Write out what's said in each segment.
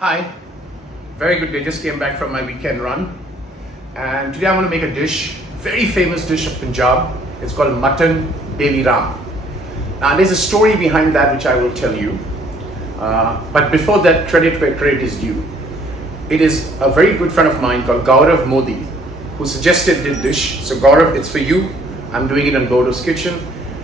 Hi, very good day. Just came back from my weekend run, and today I want to make a dish, very famous dish of Punjab. It's called Mutton Beliram. Now there's a story behind that which I will tell you, but before that, credit where credit is due. It is a very good friend of mine called Gaurav Modi who suggested this dish. So Gaurav, it's for you. I'm doing it in Bordo's kitchen.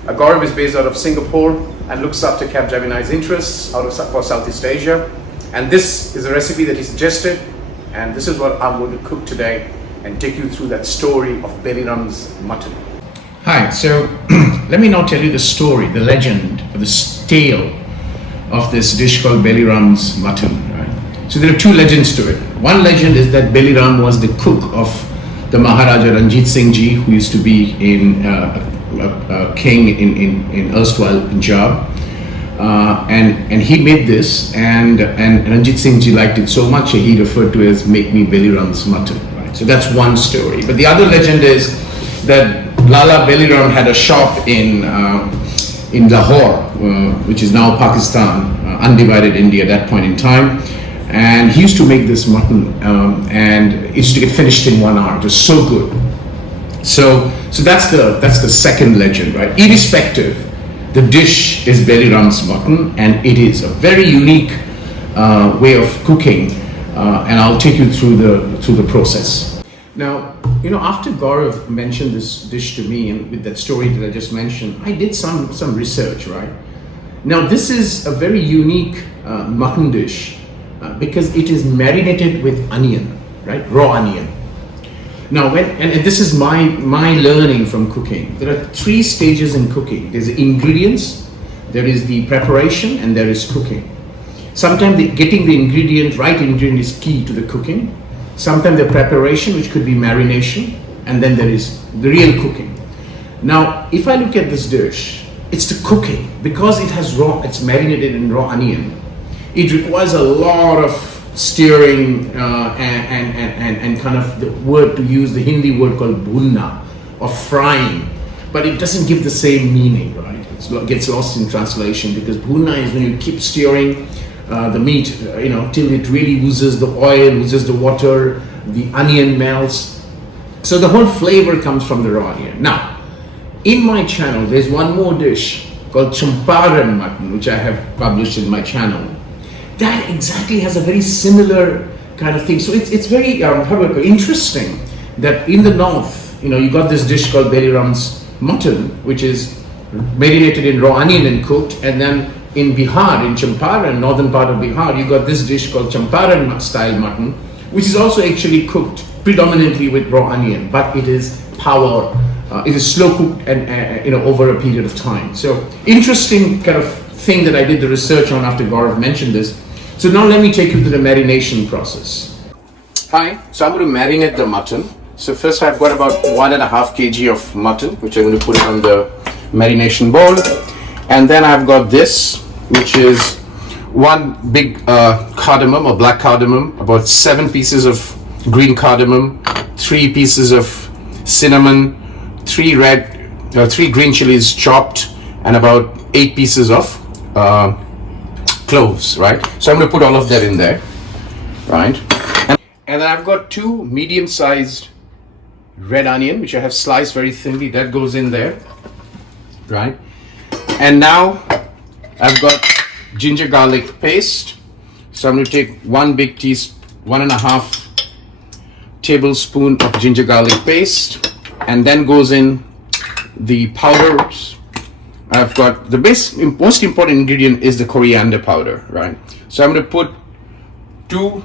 Gaurav is based out of Singapore and looks after Capgemini's interests for Southeast Asia. And this is a recipe that he suggested, and this is what I'm going to cook today and take you through that story of Beliram's mutton. Hi, so let me now tell you the story, the legend, or the tale of this dish called Beliram's mutton. Right? So there are two legends to it. One legend is that Beliram was the cook of the Maharaja Ranjit Singh Ji, who used to be a king in erstwhile Punjab. And he made this, and Ranjit Singh Ji liked it so much he referred to it as "Make me Beliram's mutton." Right? So that's one story. But the other legend is that Lala Beliram had a shop in Lahore, which is now Pakistan, undivided India at that point in time. And he used to make this mutton, and it used to get finished in 1 hour. It was so good. So that's the second legend, right? Irrespective, the dish is Beliram's mutton, and it is a very unique way of cooking, and I'll take you through the process. Now, after Gaurav mentioned this dish to me, and with that story that I just mentioned, I did some research, right? Now, this is a very unique mutton dish because it is marinated with onion, right? Raw onion. Now, and this is my learning from cooking. There are 3 stages in cooking. There's the ingredients, there is the preparation, and there is cooking. Sometimes getting the right ingredient is key to the cooking. Sometimes the preparation, which could be marination, and then there is the real cooking. Now, if I look at this dish, it's the cooking. Because it's marinated in raw onion, it requires a lot of stirring and kind of the word to use, the Hindi word called bhunna, or frying, but it doesn't give the same meaning, right? It gets lost in translation, because bhunna is when you keep stirring the meat, till it really oozes the oil, oozes the water, the onion melts. So the whole flavor comes from the raw onion. Now, in my channel, there's one more dish called Champaran mutton, which I have published in my channel. That exactly has a very similar kind of thing. So it's very interesting that in the north, you got this dish called Beliram's mutton, which is marinated in raw onion and cooked, and then in Bihar, in Champaran, northern part of Bihar, you got this dish called Champaran style mutton, which is also actually cooked predominantly with raw onion, but it is it is slow cooked and over a period of time. So interesting kind of thing that I did the research on after Gaurav mentioned this. So now let me take you to the marination process. Hi, so I'm going to marinate the mutton. So first I've got about 1.5 kg of mutton, which I'm going to put on the marination bowl. And then I've got this, which is one big cardamom or black cardamom, about 7 pieces of green cardamom, 3 pieces of cinnamon, 3 green chilies chopped, and about 8 pieces of cloves, right? So I'm going to put all of that in there, right? And then I've got 2 medium-sized red onion, which I have sliced very thinly. That goes in there, right? And now I've got ginger garlic paste. So I'm going to take 1.5 tablespoon of ginger garlic paste, and then goes in the powders. I've got the most important ingredient is the coriander powder, right? So I'm going to put 3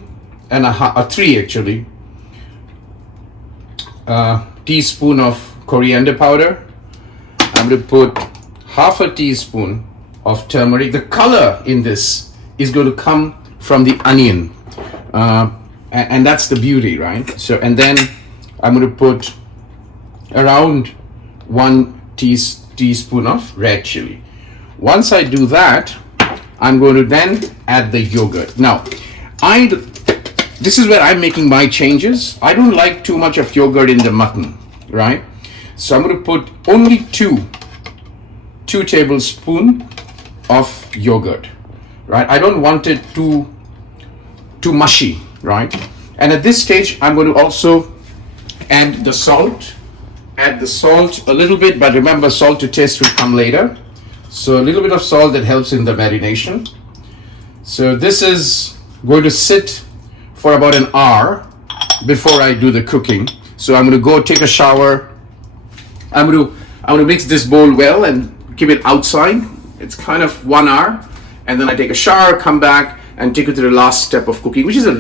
actually teaspoon of coriander powder. I'm going to put half a teaspoon of turmeric. The color in this is going to come from the onion, and that's the beauty, right? So, and then I'm going to put around 1 teaspoon of red chili. Once I do that, I'm going to then add the yogurt. Now, this is where I'm making my changes. I don't like too much of yogurt in the mutton, right? So I'm going to put only 2 tablespoons of yogurt, right? I don't want it too too mushy, right? And at this stage, I'm going to also add the salt. Add the salt a little bit, but remember, salt to taste will come later. So a little bit of salt that helps in the marination. So this is going to sit for about an hour before I do the cooking. So I'm going to go take a shower. I'm going to mix this bowl well and keep it outside. It's kind of 1 hour, and then I take a shower, come back, and take it to the last step of cooking, which is a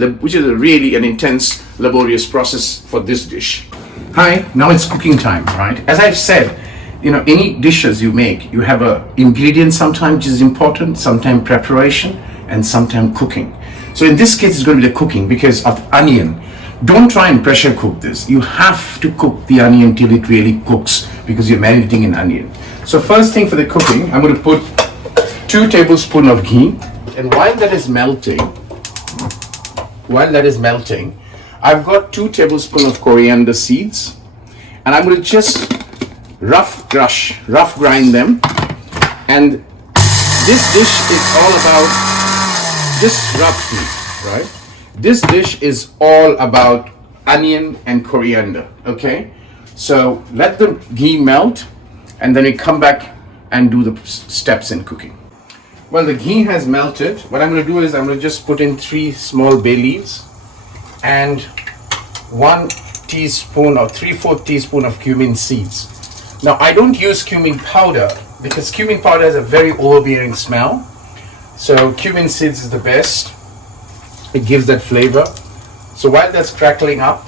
really an intense, laborious process for this dish. Hi, now it's cooking time, right? As I've said, any dishes you make, you have a ingredient sometimes which is important, sometimes preparation, and sometimes cooking. So in this case, it's going to be the cooking because of the onion. Don't try and pressure cook this. You have to cook the onion till it really cooks because you're marinating an onion. So first thing for the cooking, I'm going to put 2 tablespoons of ghee. And while that is melting, I've got 2 tablespoons of coriander seeds. And I'm going to just rough grind them. And this dish is all about, just rough me, right? This dish is all about onion and coriander, okay? So let the ghee melt, and then we come back and do the steps in cooking. Well, the ghee has melted. What I'm going to do is I'm going to just put in 3 small bay leaves and 1 teaspoon or 3/4 teaspoon of cumin seeds. Now, I don't use cumin powder because cumin powder has a very overbearing smell. So cumin seeds is the best. It gives that flavor. So while that's crackling up,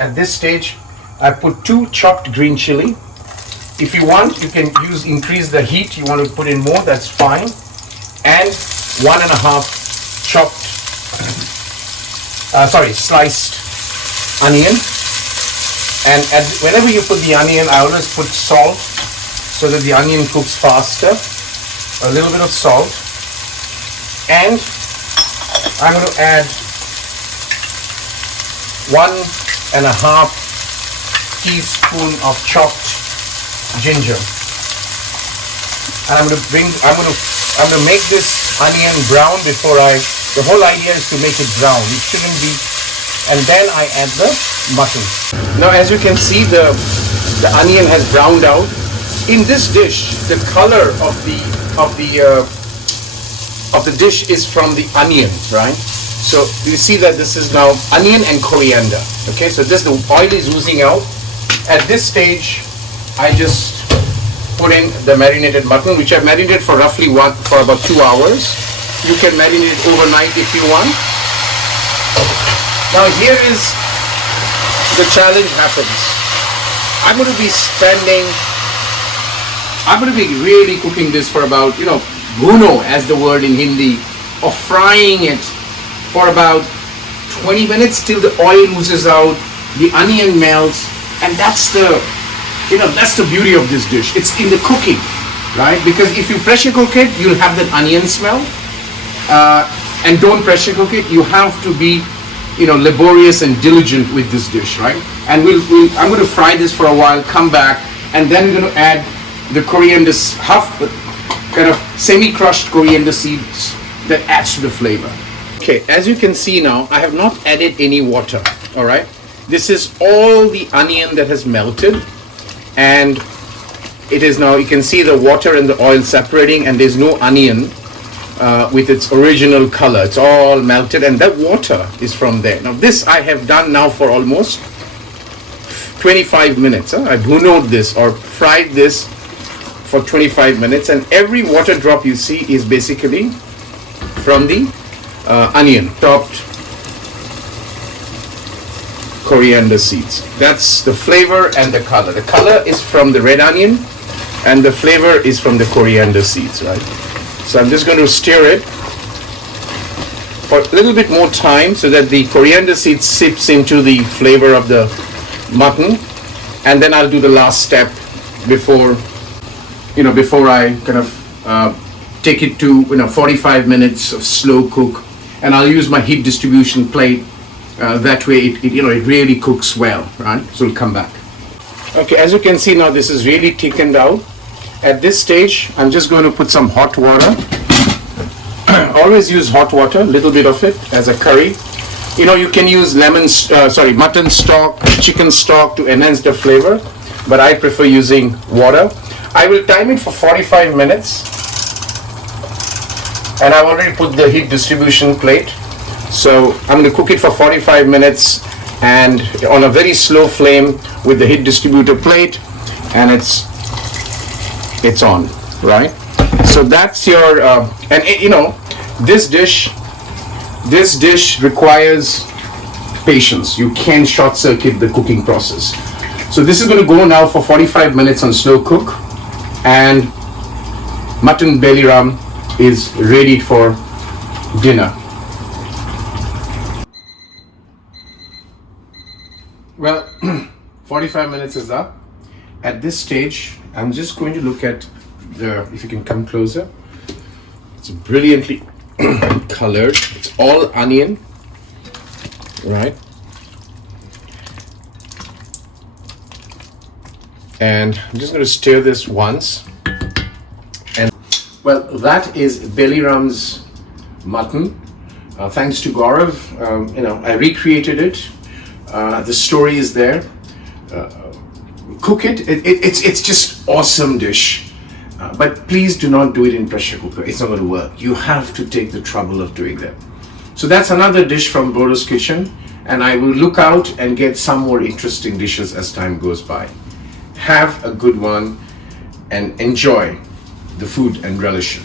at this stage, I put 2 chopped green chili. If you want, you can increase the heat. You want to put in more, that's fine. And 1.5 chopped, sliced onion. And whenever you put the onion, I always put salt so that the onion cooks faster. A little bit of salt. And I'm going to add 1.5 teaspoon of chopped ginger. And I'm going to make this onion brown the whole idea is to make it brown. It shouldn't be, and then I add the mutton. Now as you can see, the onion has browned out. In this dish, the color of the dish is from the onion, right? So you see that this is now onion and coriander. Okay, so the oil is oozing out. At this stage, I just put in the marinated mutton, which I marinated for about 2 hours. You can marinate it overnight if you want. Now here is the challenge happens. I'm going to be really cooking this for about, bhuno as the word in Hindi, or frying it for about 20 minutes till the oil oozes out, the onion melts, and that's the beauty of this dish. It's in the cooking, right? Because if you pressure cook it, you'll have that onion smell. And don't pressure cook it. You have to be, laborious and diligent with this dish, right? And I'm going to fry this for a while, come back, and then we're going to add the coriander, kind of semi-crushed coriander seeds that adds to the flavor. Okay, as you can see now, I have not added any water, all right? This is all the onion that has melted, and it is now, you can see the water and the oil separating, and there's no onion with its original color. It's all melted, and that water is from there. Now this I have done now for almost 25 minutes. I bhunoed this or fried this for 25 minutes, and every water drop you see is basically from the onion, chopped coriander seeds. That's the flavor and the color. The color is from the red onion, and the flavor is from the coriander seeds, right? So I'm just going to stir it for a little bit more time so that the coriander seed sips into the flavor of the mutton, and then I'll do the last step before I kind of take it to 45 minutes of slow cook, and I'll use my heat distribution plate. That way it really cooks well, right? So we'll come back. Okay, as you can see now, this is really thickened out. At this stage, I'm just going to put some hot water. always use hot water, a little bit of it as a curry. You know, you can use mutton stock, chicken stock to enhance the flavor, but I prefer using water. I will time it for 45 minutes, and I've already put the heat distribution plate. So I'm going to cook it for 45 minutes and on a very slow flame with the heat distributor plate, and it's on, right? So that's your this dish requires patience. You can't short circuit the cooking process. So this is going to go now for 45 minutes on slow cook, and mutton Beliram is ready for dinner. Well, 45 minutes is up. At this stage, I'm just going to look at if you can come closer. It's brilliantly colored. It's all onion, right? And I'm just going to stir this once. And well, that is Beliram's mutton. Thanks to Gaurav, I recreated it. The story is there. Cook it. It's just awesome dish. But please do not do it in pressure cooker. It's not going to work. You have to take the trouble of doing that. So that's another dish from Bordo's kitchen, and I will look out and get some more interesting dishes as time goes by. Have a good one and enjoy the food and relish it.